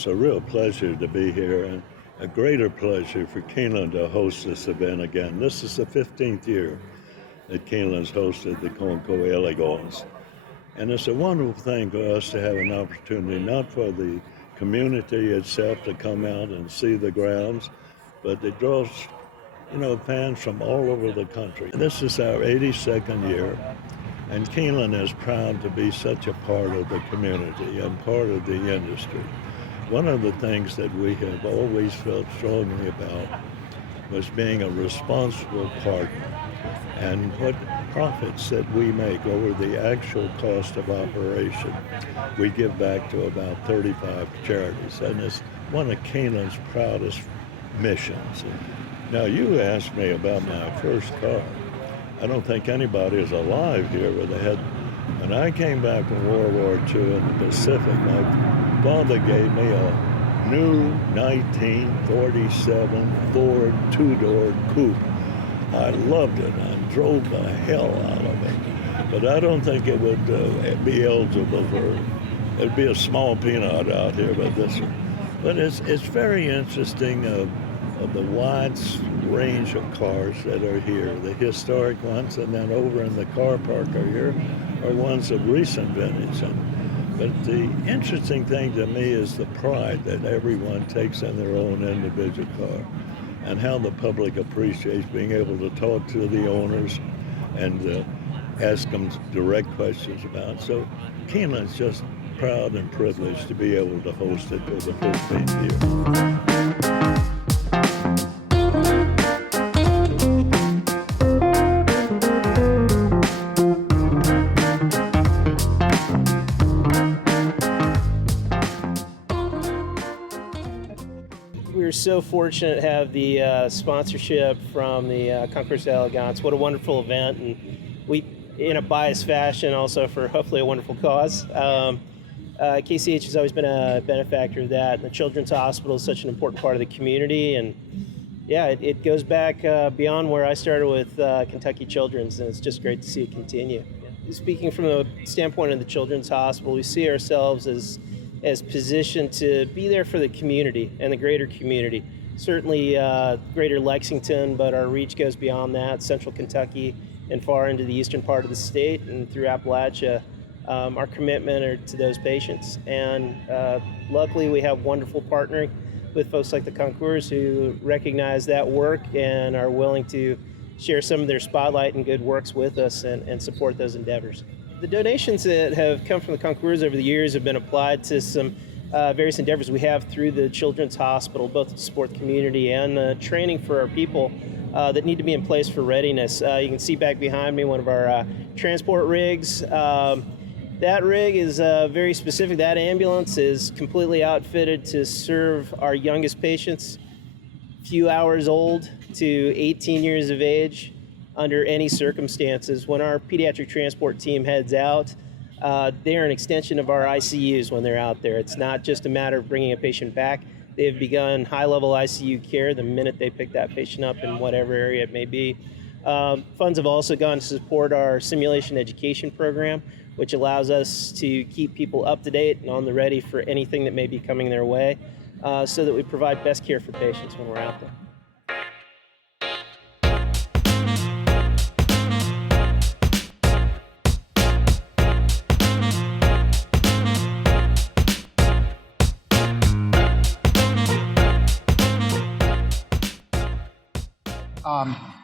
it's a real pleasure to be here, and a greater pleasure for Keeneland to host this event again. This is the 15th year that Keeneland's hosted the Concours Elegance. And it's a wonderful thing for us to have an opportunity, not for the community itself to come out and see the grounds, but it draws, fans from all over the country. This is our 82nd year, and Keeneland is proud to be such a part of the community and part of the industry. One of the things that we have always felt strongly about was being a responsible partner, and what profits that we make over the actual cost of operation, we give back to about 35 charities, and it's one of Keeneland's proudest missions. Now, you asked me about my first car. I don't think anybody is alive here where they had. When I came back from World War II in the Pacific, my father gave me a new 1947 Ford two-door coupe. I loved it. I drove the hell out of it. But I don't think it would be eligible for, it'd be a small peanut out here, but this one. But it's very interesting of the wide range of cars that are here, the historic ones, and then over in the car park here are ones of recent vintage. But the interesting thing to me is the pride that everyone takes in their own individual car, and how the public appreciates being able to talk to the owners and ask them direct questions about it. So Keeneland's just proud and privileged to be able to host it for the 15th year. We're so fortunate to have the sponsorship from the Concours Elegance. What a wonderful event, and we, in a biased fashion, also for hopefully a wonderful cause. KCH has always been a benefactor of that, and the Children's Hospital is such an important part of the community, and yeah, it goes back beyond where I started with Kentucky Children's, and it's just great to see it continue. Speaking from the standpoint of the Children's Hospital, we see ourselves as positioned to be there for the community and the greater community. Certainly greater Lexington, but our reach goes beyond that, central Kentucky and far into the eastern part of the state and through Appalachia. Our commitment are to those patients. And luckily we have wonderful partnering with folks like the Concours who recognize that work and are willing to share some of their spotlight and good works with us and support those endeavors. The donations that have come from the Concours over the years have been applied to some various endeavors we have through the Children's Hospital, both to support the community and training for our people that need to be in place for readiness. You can see back behind me one of our transport rigs. That rig is very specific. That ambulance is completely outfitted to serve our youngest patients, few hours old to 18 years of age, under any circumstances. When our pediatric transport team heads out, they're an extension of our ICUs when they're out there. It's not just a matter of bringing a patient back. They've begun high-level ICU care the minute they pick that patient up in whatever area it may be. Funds have also gone to support our simulation education program, which allows us to keep people up to date and on the ready for anything that may be coming their way, so that we provide best care for patients when we're out there.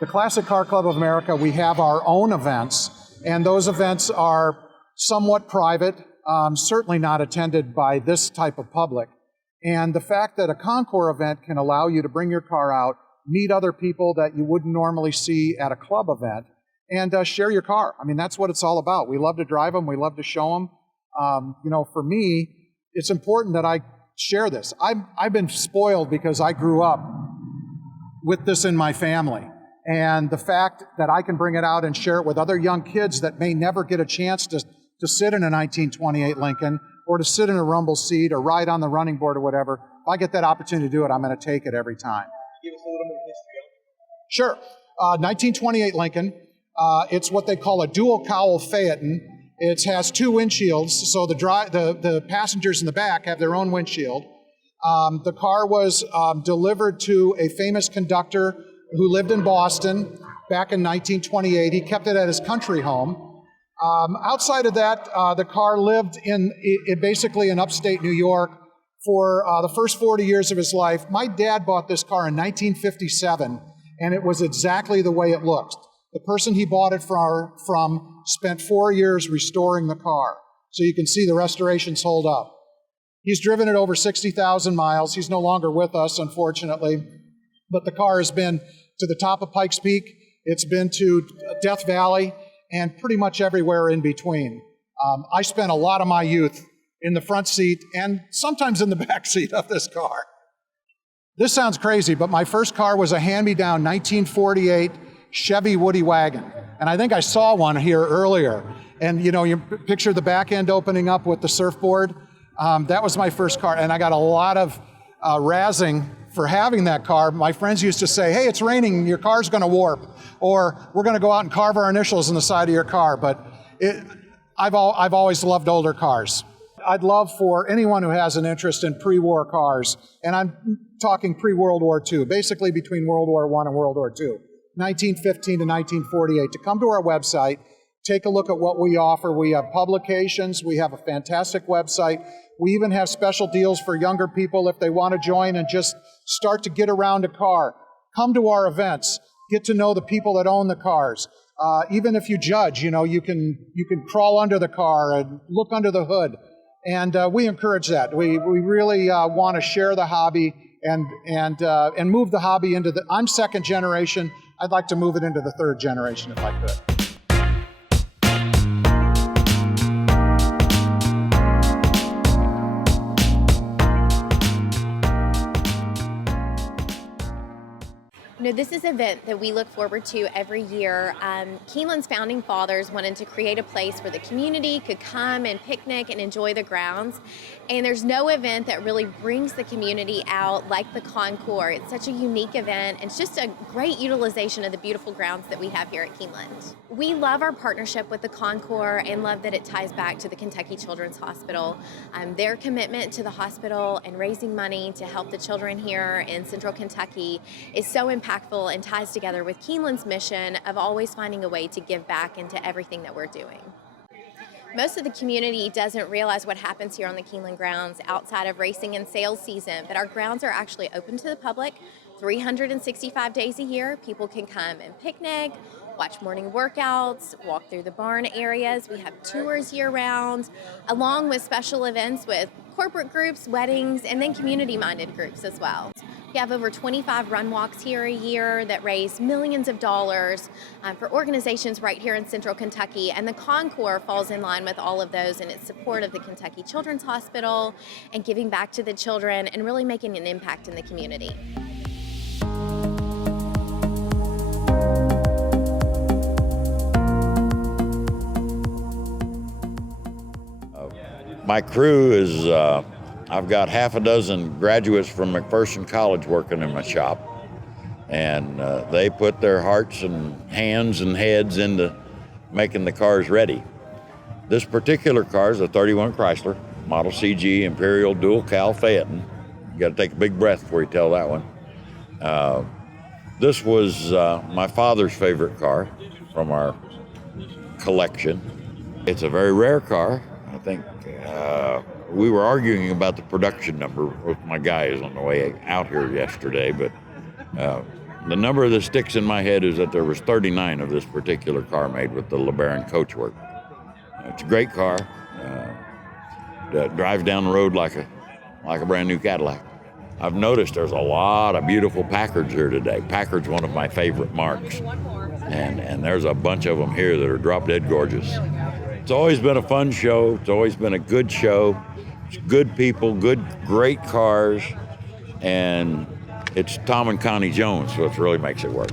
The Classic Car Club of America, we have our own events, and those events are somewhat private, certainly not attended by this type of public. And the fact that a Concours event can allow you to bring your car out, meet other people that you wouldn't normally see at a club event, and share your car. I mean, that's what it's all about. We love to drive them. We love to show them. For me, it's important that I share this. I've been spoiled because I grew up with this in my family. And the fact that I can bring it out and share it with other young kids that may never get a chance to sit in a 1928 Lincoln or to sit in a rumble seat or ride on the running board or whatever, if I get that opportunity to do it, I'm going to take it every time. Give us a little bit of history. Sure. 1928 Lincoln. It's what they call a dual cowl Phaeton. It has two windshields, so the passengers in the back have their own windshield. The car was delivered to a famous conductor who lived in Boston back in 1928. He kept it at his country home. Outside of that, the car lived basically in upstate New York for the first 40 years of his life. My dad bought this car in 1957, and it was exactly the way it looked. The person he bought it from spent 4 years restoring the car. So you can see the restorations hold up. He's driven it over 60,000 miles. He's no longer with us, unfortunately. But the car has been to the top of Pikes Peak. It's been to Death Valley and pretty much everywhere in between. I spent a lot of my youth in the front seat and sometimes in the back seat of this car. This sounds crazy, but my first car was a hand-me-down 1948 Chevy Woody wagon. And I think I saw one here earlier. And you picture the back end opening up with the surfboard. That was my first car, and I got a lot of razzing for having that car. My friends used to say, hey, it's raining, your car's gonna warp, or we're gonna go out and carve our initials in the side of your car. But I've always loved older cars. I'd love for anyone who has an interest in pre-war cars, and I'm talking pre-World War II, basically between World War I and World War II, 1915 to 1948, to come to our website, take a look at what we offer. We have publications. We have a fantastic website. We even have special deals for younger people if they want to join and just start to get around a car. Come to our events. Get to know the people that own the cars. Even if you judge, you can crawl under the car and look under the hood. And we encourage that. We really want to share the hobby and move the hobby into the. I'm second generation. I'd like to move it into the third generation if I could. This is an event that we look forward to every year. Keeneland's founding fathers wanted to create a place where the community could come and picnic and enjoy the grounds. And there's no event that really brings the community out like the Concours. It's such a unique event. It's just a great utilization of the beautiful grounds that we have here at Keeneland. We love our partnership with the Concours and love that it ties back to the Kentucky Children's Hospital. Their commitment to the hospital and raising money to help the children here in Central Kentucky is so impactful and ties together with Keeneland's mission of always finding a way to give back into everything that we're doing. Most of the community doesn't realize what happens here on the Keeneland grounds outside of racing and sales season, but our grounds are actually open to the public 365 days a year. People can come and picnic, watch morning workouts, walk through the barn areas. We have tours year-round, along with special events with corporate groups, weddings, and then community-minded groups as well. We have over 25 run walks here a year that raise millions of dollars for organizations right here in Central Kentucky, and the Concours falls in line with all of those in its support of the Kentucky Children's Hospital and giving back to the children and really making an impact in the community. My crew is, I've got half a dozen graduates from McPherson College working in my shop, and they put their hearts and hands and heads into making the cars ready. This particular car is a 31 Chrysler, Model CG Imperial Dual Cal Phaeton. You got to take a big breath before you tell that one. This was my father's favorite car from our collection. It's a very rare car. I think we were arguing about the production number with my guys on the way out here yesterday, but the number that sticks in my head is that there was 39 of this particular car made with the LeBaron coachwork. It's a great car. That drives down the road like a brand new Cadillac. I've noticed there's a lot of beautiful Packards here today. Packard's one of my favorite marques, and there's a bunch of them here that are drop dead gorgeous. It's always been a fun show. It's always been a good show. It's good people, great cars, and it's Tom and Connie Jones, so it really makes it work.